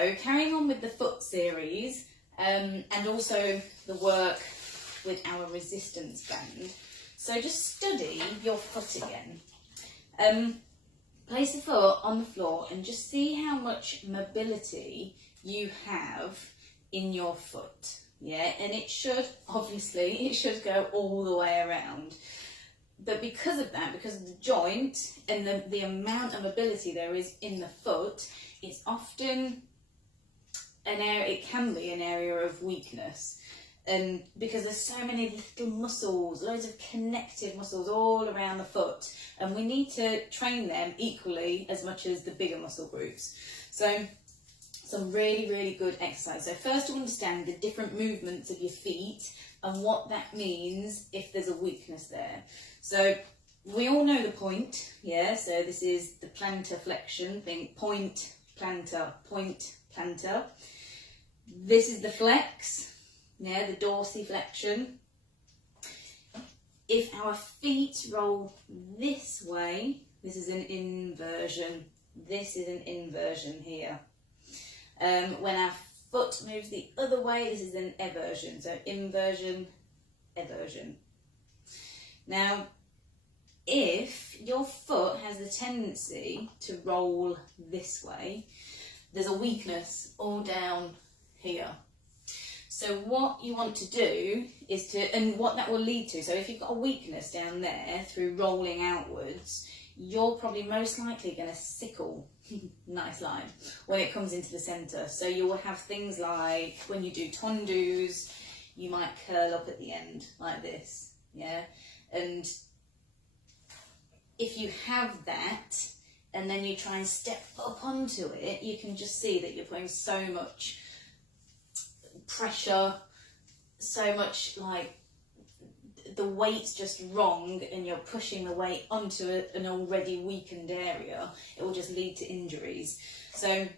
So carrying on with the foot series, and also the work with our resistance band. So just study your foot again. Place the foot on the floor and just see how much mobility you have in your foot. Yeah, and it should, obviously, it should go all the way around. But because of that, because of the joint and the amount of mobility there is in the foot, it's often an area, it can be an area of weakness. And because there's so many little muscles, loads of connective muscles all around the foot, and we need to train them equally as much as the bigger muscle groups. So some really, really good exercise. So first to understand the different movements of your feet and what that means if there's a weakness there. So we all know the point, yeah, so this is the plantar flexion, think point, plantar, point, plantar. This is the flex, yeah, the dorsiflexion. If our feet roll this way, this is an inversion, this is an inversion here. When our foot moves the other way, this is an eversion. So inversion, eversion. Now, if your foot has the tendency to roll this way, there's a weakness all down here. So what you want to do is to, and what that will lead to, so if you've got a weakness down there through rolling outwards, you're probably most likely going to sickle, nice line, when it comes into the centre. So you will have things like, when you do tondus, you might curl up at the end like this, yeah? And if you have that, and then you try and step up onto it, you can just see that you're putting so much pressure, so much like the weight's just wrong and you're pushing the weight onto an already weakened area, it will just lead to injuries. So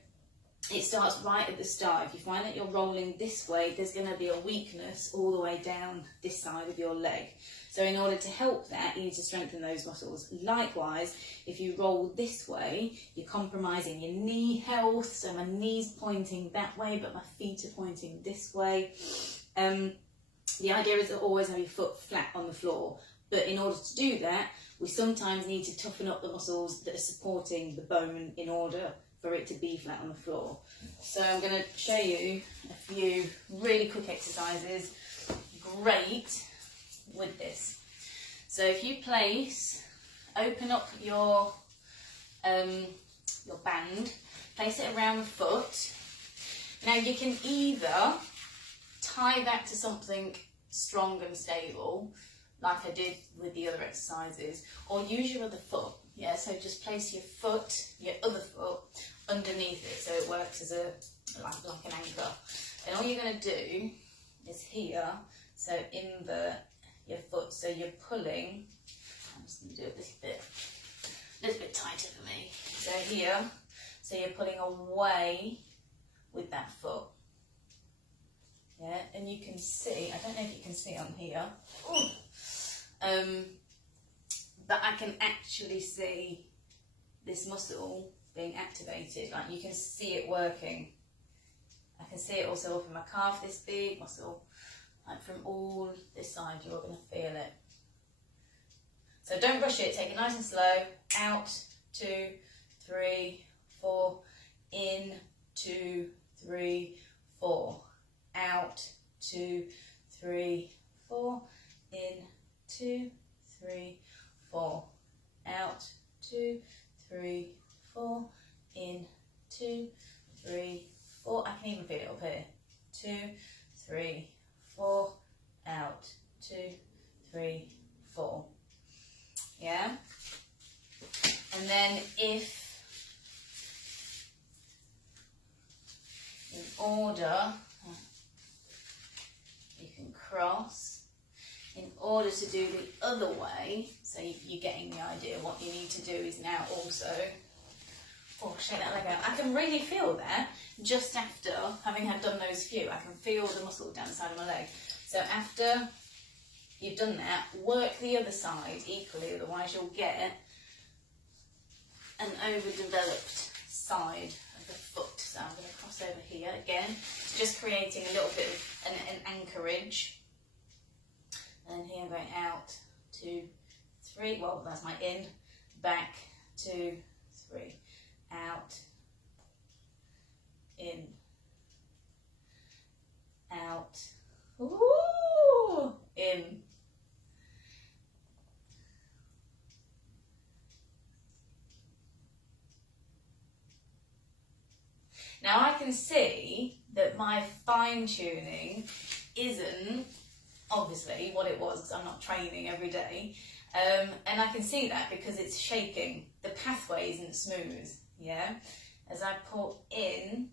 it starts right at the start. If you find that you're rolling this way, there's going to be a weakness all the way down this side of your leg. So in order to help that, you need to strengthen those muscles. Likewise, if you roll this way, you're compromising your knee health. So my knee's pointing that way, but my feet are pointing this way. The idea is to always have your foot flat on the floor. But in order to do that, we sometimes need to toughen up the muscles that are supporting the bone in order for it to be flat on the floor. So I'm going to show you a few really quick exercises. Great with this. So if you open up your band, place it around the foot. Now you can either tie that to something strong and stable, like I did with the other exercises, or use your other foot. Yeah, so just place your other foot underneath it, so it works as like an anchor. And all you're going to do is here, so invert your foot, so you're pulling. I'm just going to do it a little bit tighter for me. So here, so you're pulling away with that foot. Yeah, and you can see, I don't know if you can see on here, but I can actually see this muscle being activated. Like you can see it working. I can see it also up in my calf, this big muscle. Like from all this side, you're going to feel it. So don't rush it, take it nice and slow. Out, 2, 3, 4. In, 2, 3, 4. Out, 2, 3, 4. In, 2, 3, 4. Out, 2, 3, 4. In, 2, 3, 4. I can even feel it up here. 2, 3, 4. Out, 2, 3, 4. Yeah? And then if in order, you can cross, in order to do the other way, so you're getting the idea, what you need to do is now also, shake that leg out. I can really feel that just after having done those few, I can feel the muscle down the side of my leg. So after you've done that, work the other side equally, otherwise you'll get an overdeveloped side of the foot. So I'm going to cross over here again, just creating a little bit of an anchorage. And here I'm going out, 2, 3, well that's my in, back, 2, 3, out, in, out, ooh, in. Now I can see that my fine tuning isn't obviously what it was because I'm not training every day, and I can see that because it's shaking. The pathway isn't smooth, yeah? As I pull in,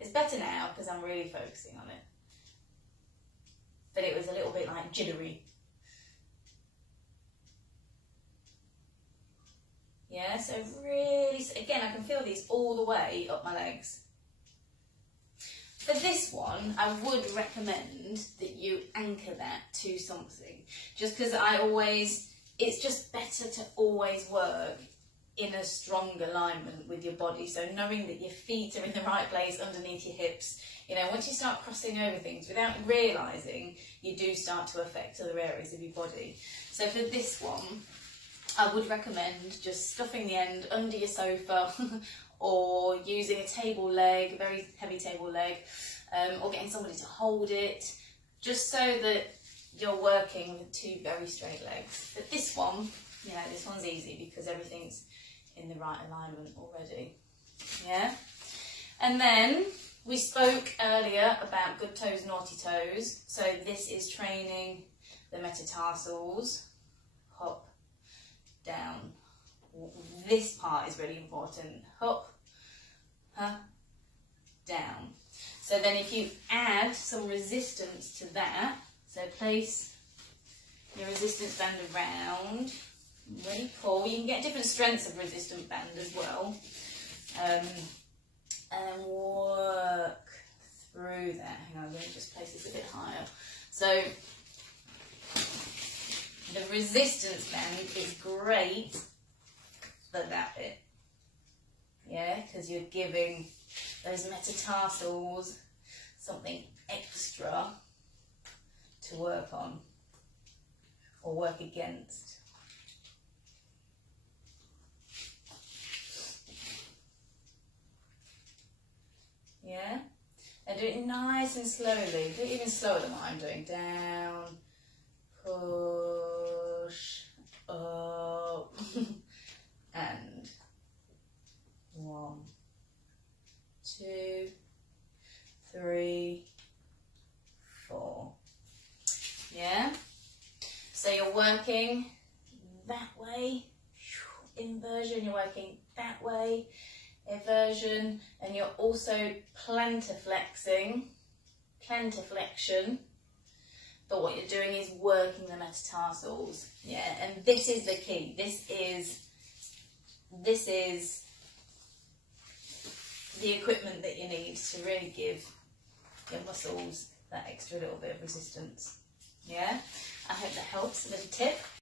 it's better now because I'm really focusing on it, but it was a little bit like jittery. Yeah, so really, again, I can feel these all the way up my legs. For this one, I would recommend that you anchor that to something, just because it's just better to always work in a strong alignment with your body. So knowing that your feet are in the right place underneath your hips, you know, once you start crossing over things without realising, you do start to affect other areas of your body. So for this one, I would recommend just stuffing the end under your sofa or using a table leg, a very heavy table leg, or getting somebody to hold it, just so that you're working with 2 very straight legs. But this one, you know, this one's easy because everything's in the right alignment already. Yeah? And then we spoke earlier about good toes, naughty toes. So this is training the metatarsals. Hop, down. This part is really important. Hop, down. So then if you add some resistance to that, so place your resistance band around, really pull. You can get different strengths of resistance band as well. And work through that. Hang on, let me just place this a bit higher. So the resistance band is great for that bit. Yeah, because you're giving those metatarsals something extra to work on or work against. Yeah, and do it nice and slowly. Do it even slower than what I'm doing. Down, push, up, and 1, 2, 3, 4. Yeah? So you're working that way, inversion, you're working that way, eversion, and you're also plantar flexion. But what you're doing is working the metatarsals. Yeah, and this is the key. This is the equipment that you need to really give your muscles that extra little bit of resistance. Yeah, I hope that helps. A little tip.